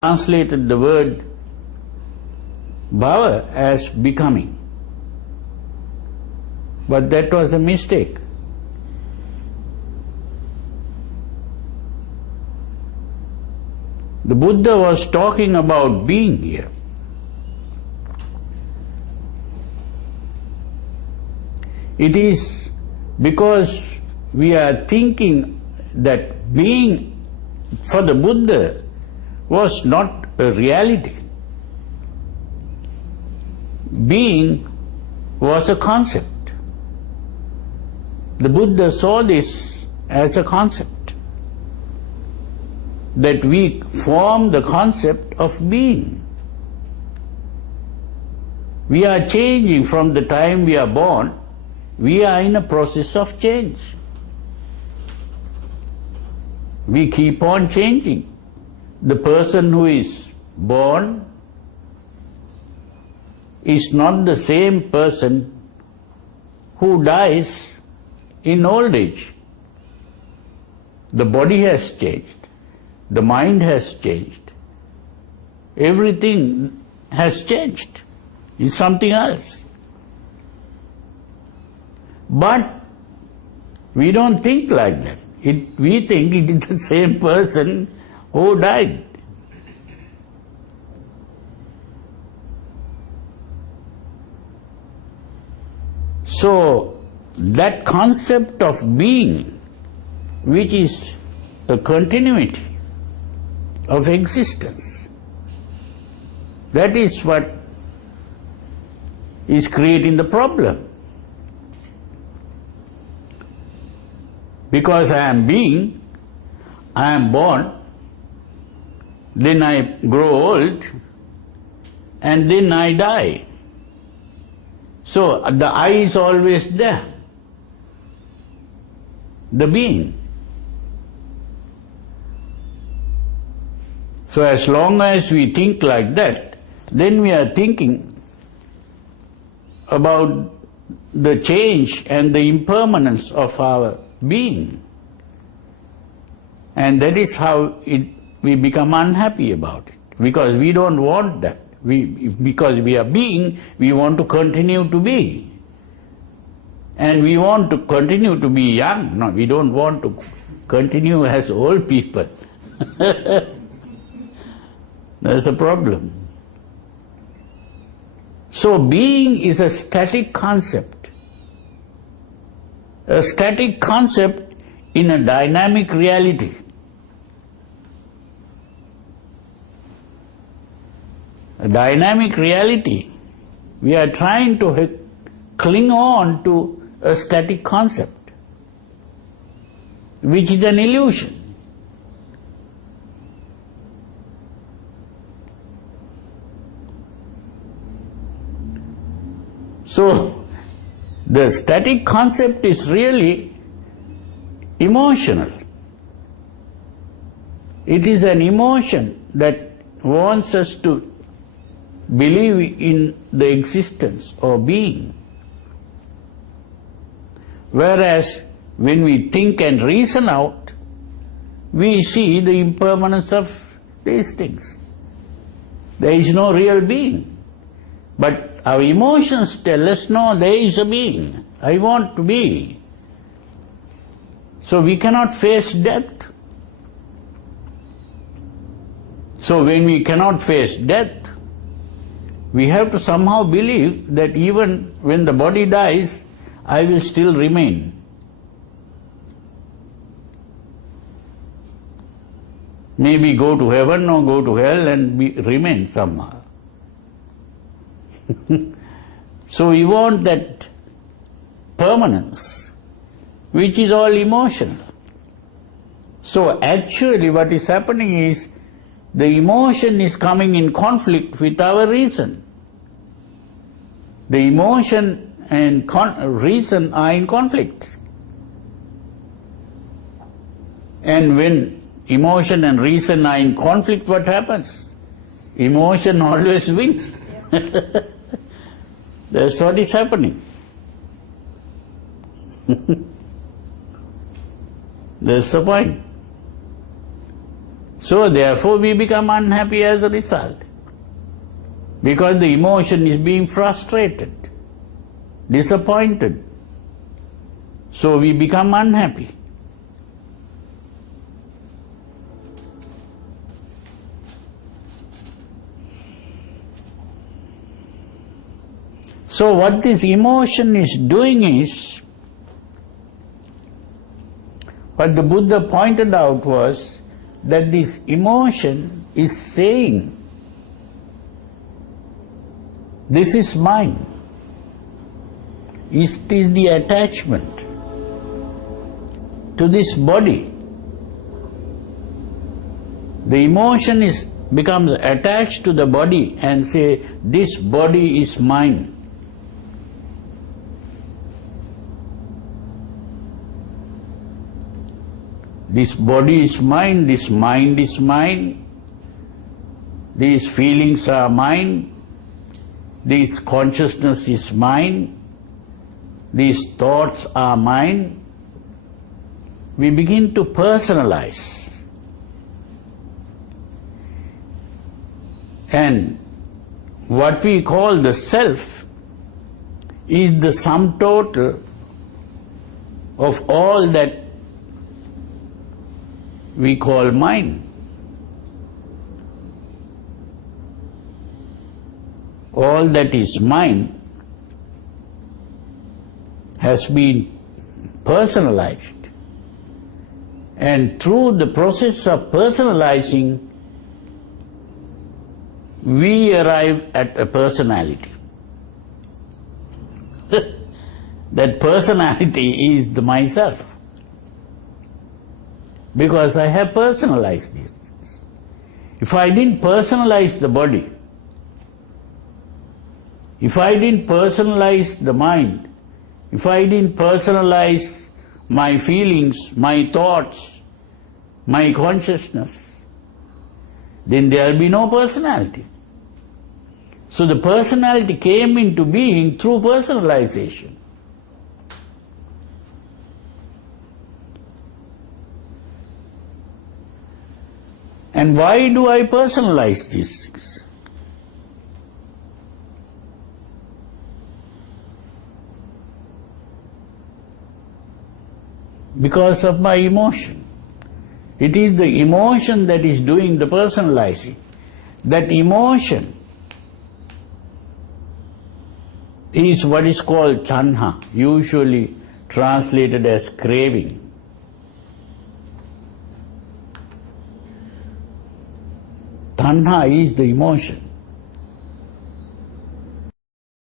translated the word bhava as becoming. But that was a mistake. The Buddha was talking about being here. It is because we are thinking that being for the Buddha was not a reality. Being was a concept. The Buddha saw this as a concept, that we form the concept of being. We are changing from the time we are born. We are in a process of change. We keep on changing. The person who is born is not the same person who dies in old age. The body has changed. The mind has changed. Everything has changed. It's something else. But we don't think like that. We think it is the same person who died. So, that concept of being, which is a continuity of existence, that is what is creating the problem. Because I am being, I am born, then I grow old, and then I die. So the I is always there, the being. So as long as we think like that, then we are thinking about the change and the impermanence of our being. And that is how we become unhappy about it, because we don't want that. Because we are being, we want to continue to be. And we want to continue to be young. No, we don't want to continue as old people. That's a problem. So being is a static concept. A static concept in a dynamic reality. A dynamic reality. We are trying to cling on to a static concept, which is an illusion. So, the static concept is really emotional. It is an emotion that wants us to believe in the existence or being. Whereas when we think and reason out, we see the impermanence of these things. There is no real being. But our emotions tell us, no, there is a being. I want to be. So we cannot face death. So when we cannot face death, we have to somehow believe that even when the body dies, I will still remain. Maybe go to heaven or go to hell and remain somehow. So we want that permanence, which is all emotional. So actually what is happening is, the emotion is coming in conflict with our reason. The emotion and reason are in conflict. And when emotion and reason are in conflict, what happens? Emotion always wins. That's what is happening. That's the point. So therefore we become unhappy as a result, because the emotion is being frustrated, disappointed. So we become unhappy. So what this emotion is doing is, what the Buddha pointed out was that this emotion is saying, this is mine. It is the attachment to this body. The emotion becomes attached to the body and say, this body is mine. This body is mine, this mind is mine, these feelings are mine, this consciousness is mine, these thoughts are mine. We begin to personalize. And what we call the self is the sum total of all that we call mind. All that is mine has been personalized, and through the process of personalizing we arrive at a personality. That personality is the myself, because I have personalized these things. If I didn't personalize the body, if I didn't personalize the mind, if I didn't personalize my feelings, my thoughts, my consciousness, then there will be no personality. So the personality came into being through personalization. And why do I personalize these things? Because of my emotion. It is the emotion that is doing the personalizing. That emotion is what is called tanha, usually translated as craving. Tanha is the emotion.